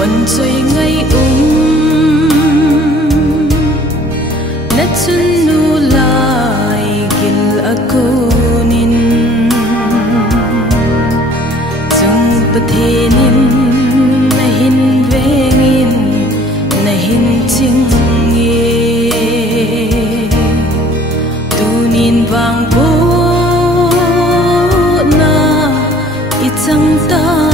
vẫn chơi ngay na chân nu lại gil ako nin chung pathenin na hin vengin na hin ching nge tunin vang po na itang ta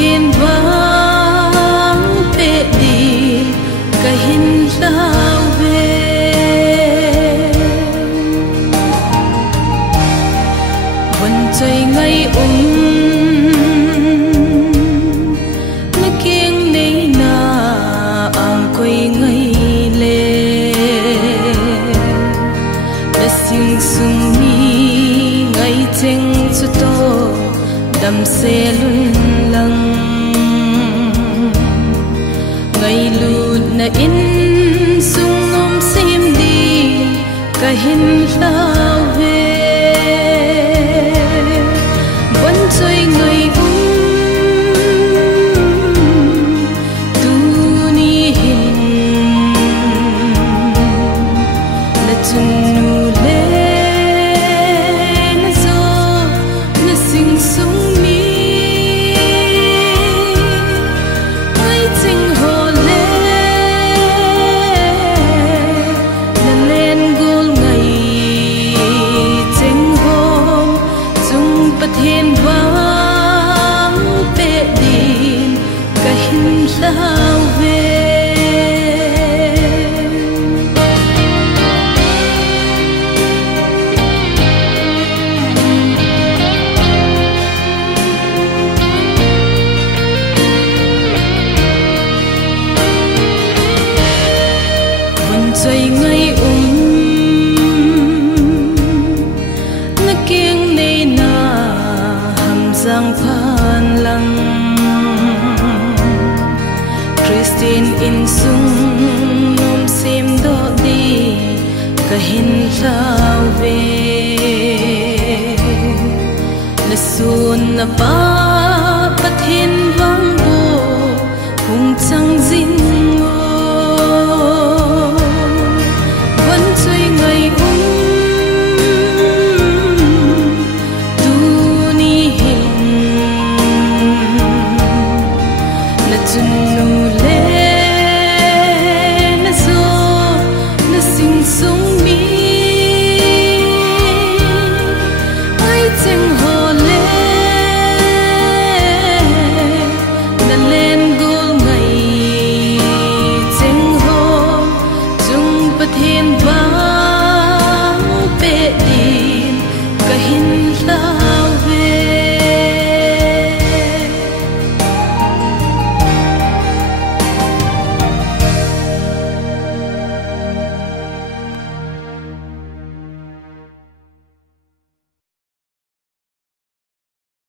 thiên vang pe đi cả hin lao về vẫn chơi ngay na kiêng nei na ang quay ngay lệ na sing sung mi ngay cheng chu to đam se lun lang ngày lụt na in sung om sim đi cả hin lao về vẫn chơi ngày tu ni hin na chun nu le na zo na sing sung thiên vang pe din cả hin lao về vẫn chơi ngay na kiêng nei na giang phan lang Christine in sung nom sim do đi cả hin lao về na sun na ba pathin vang bo hung chang zin vẫn chơi ngày nu le na zo na sing sung